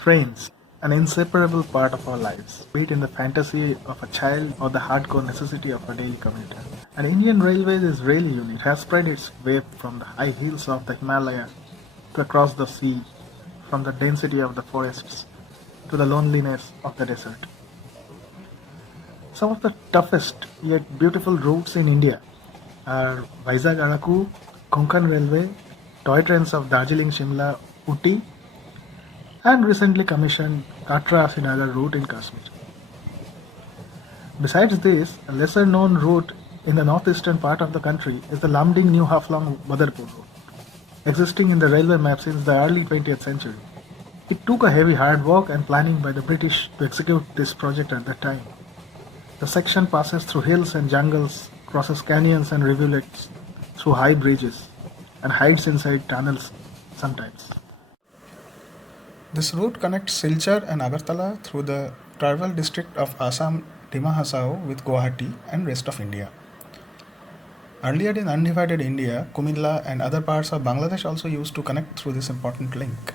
Trains, an inseparable part of our lives, be it in the fantasy of a child or the hardcore necessity of a daily commuter. And Indian Railways is really unique. It has spread its web from the high hills of the Himalaya to across the sea, from the density of the forests to the loneliness of the desert. Some of the toughest yet beautiful routes in India are Vizag Araku, Konkan Railway, toy trains of Darjeeling Shimla Ooty, and recently commissioned Katra-Srinagar route in Kashmir. Besides this, a lesser known route in the northeastern part of the country is the Lumding New Haflong Badarpur route, existing in the railway map since the early 20th century. It took a heavy hard work and planning by the British to execute this project at that time. The section passes through hills and jungles, crosses canyons and rivulets, through high bridges, and hides inside tunnels sometimes. This route connects Silchar and Agartala through the tribal district of Assam Dima Hasao with Guwahati and rest of India. Earlier in undivided India, Coomilla and other parts of Bangladesh also used to connect through this important link.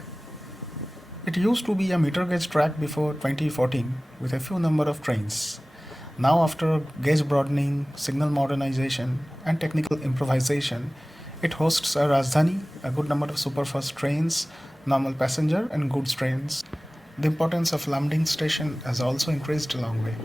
It used to be a meter gauge track before 2014 with a few number of trains. Now after gauge broadening, signal modernization and technical improvisation, it hosts a Rajdhani, a good number of superfast trains, normal passenger and goods trains. The importance of Lumding station has also increased a long way.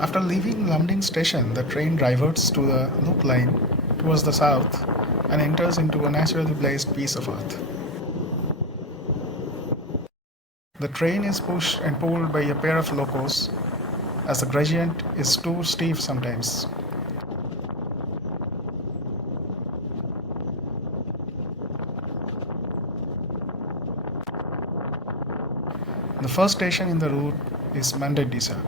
After leaving Lumding station, the train diverts to the loop line towards the south and enters into a naturally blazed piece of earth. The train is pushed and pulled by a pair of locos as the gradient is too steep sometimes. The first station in the route is Manderdisa.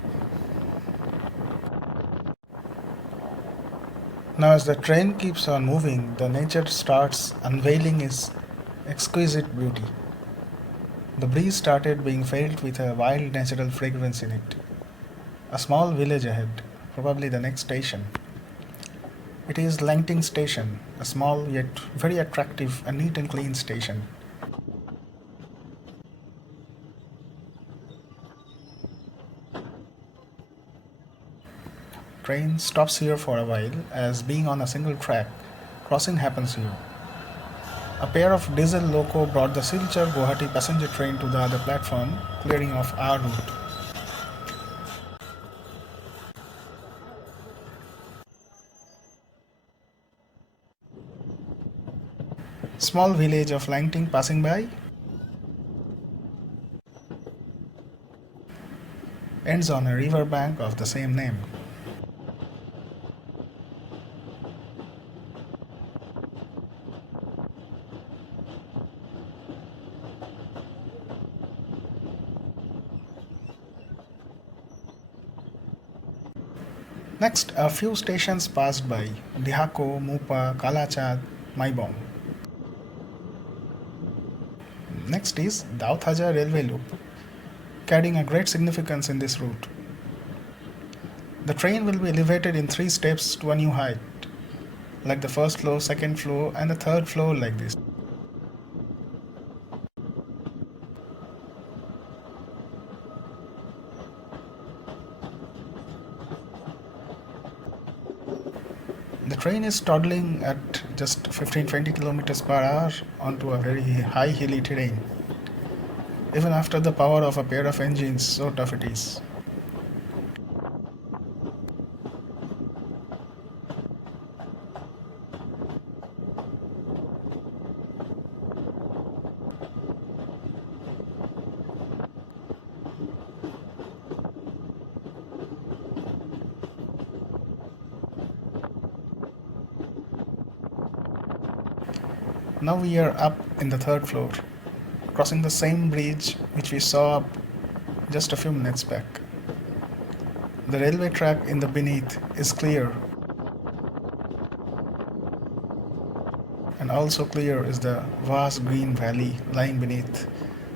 Now as the train keeps on moving, the nature starts unveiling its exquisite beauty. The breeze started being filled with a wild natural fragrance in it. A small village ahead, probably the next station. It is Langting Station, a small yet very attractive and neat and clean station. Train stops here for a while as being on a single track, crossing happens here. A pair of diesel loco brought the Silchar Guwahati passenger train to the other platform, clearing off our route. Small village of Langting passing by ends on a river bank of the same name. Next, a few stations passed by: Dihako, Mupa, Kalachad, Maibong. Next is Dauthaja railway loop, carrying a great significance in this route. The train will be elevated in 3 steps to a new height, like the first floor, second floor, and the third floor like this. The train is toddling at just 15-20 kilometers per hour onto a very high hilly terrain, even after the power of a pair of engines, so tough it is. Now we are up in the 3rd floor, crossing the same bridge which we saw just a few minutes back. The railway track in the beneath is clear, and also clear is the vast green valley lying beneath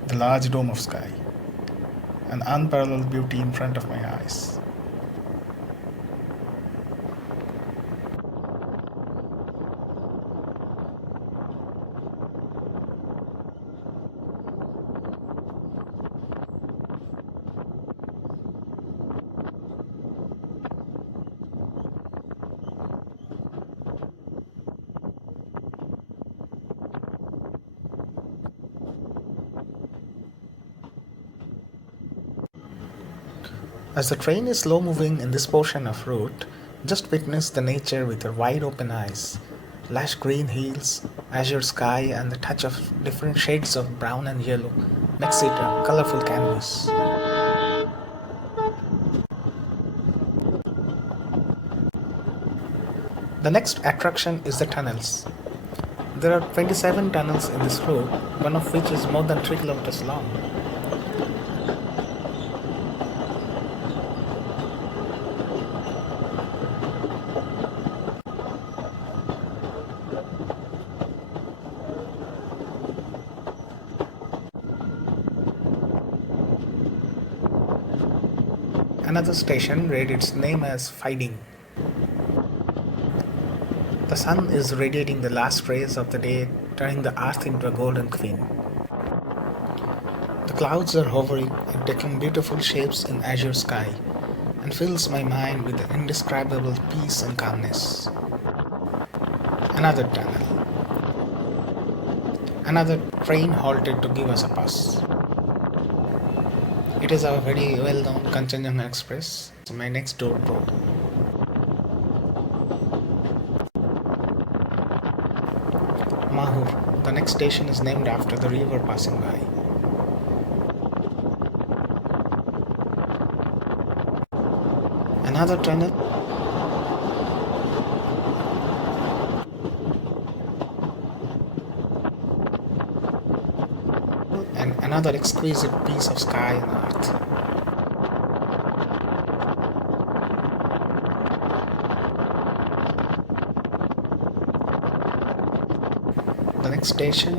the large dome of sky. an unparalleled beauty in front of my eyes. As the train is slow moving in this portion of route, just witness the nature with your wide open eyes. Lush green hills, azure sky, and the touch of different shades of brown and yellow makes it a colorful canvas. The next attraction is the tunnels. There are 27 tunnels in this route, one of which is more than 3 kilometers long. Another station read its name as Fiding. The sun is radiating the last rays of the day, turning the earth into a golden queen. The clouds are hovering and taking beautiful shapes in azure sky and fills my mind with an indescribable peace and calmness. Another tunnel. Another train halted to give us a pass. It is our very well-known Kanchenjunga Express, my next door bro. Mahur, the next station is named after the river passing by. Another tunnel. And another exquisite piece of sky and earth. The next station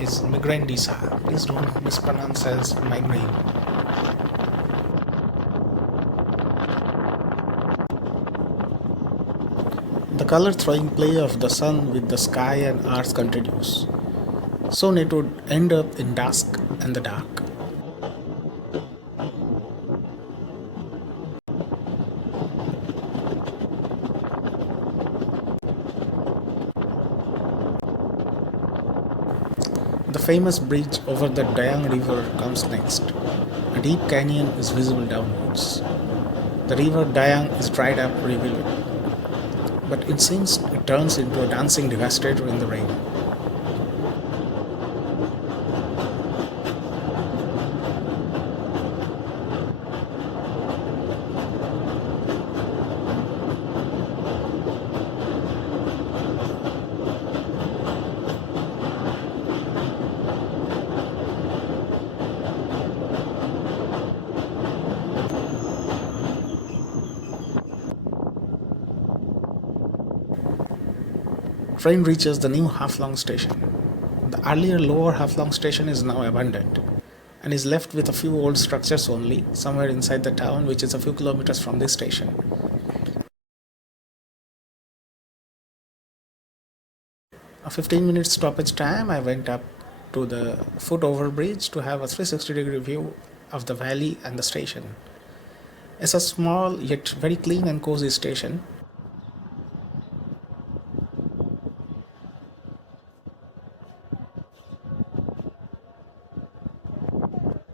is Manderdisa. Please don't mispronounce as migraine. The color throwing play of the sun with the sky and earth continues. Soon it would end up in dusk and the dark. The famous bridge over the Dayang River comes next. A deep canyon is visible downwards. The river Dayang is dried up rivulet, but it seems it turns into a dancing devastator in the rain. Train reaches the new Haflong station. The earlier lower Haflong station is now abandoned and is left with a few old structures only, somewhere inside the town, which is a few kilometers from this station. A 15-minute stoppage time, I went up to the foot overbridge to have a 360-degree view of the valley and the station. It's a small yet very clean and cozy station.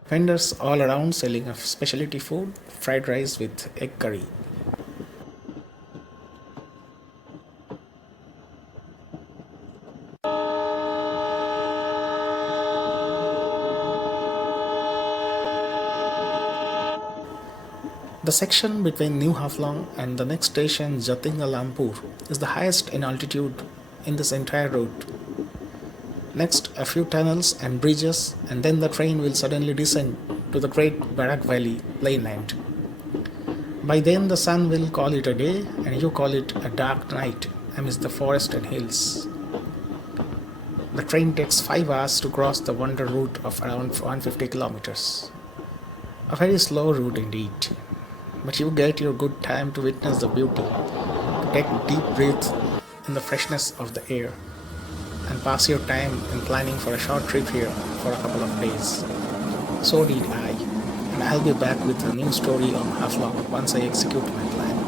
Vendors all around selling a specialty food, fried rice with egg curry. The section between New Haflong and the next station, Jatinga-Lampur, is the highest in altitude in this entire route. Next, a few tunnels and bridges, and then the train will suddenly descend to the great Barak Valley plainland. By then, the sun will call it a day, and you call it a dark night amidst the forest and hills. The train takes 5 hours to cross the wonder route of around 150 kilometers. A very slow route indeed, but you get your good time to witness the beauty, to take deep breaths in the freshness of the air, and pass your time in planning for a short trip here for a couple of days. So did I, and I'll be back with a new story on Haflong once I execute my plan.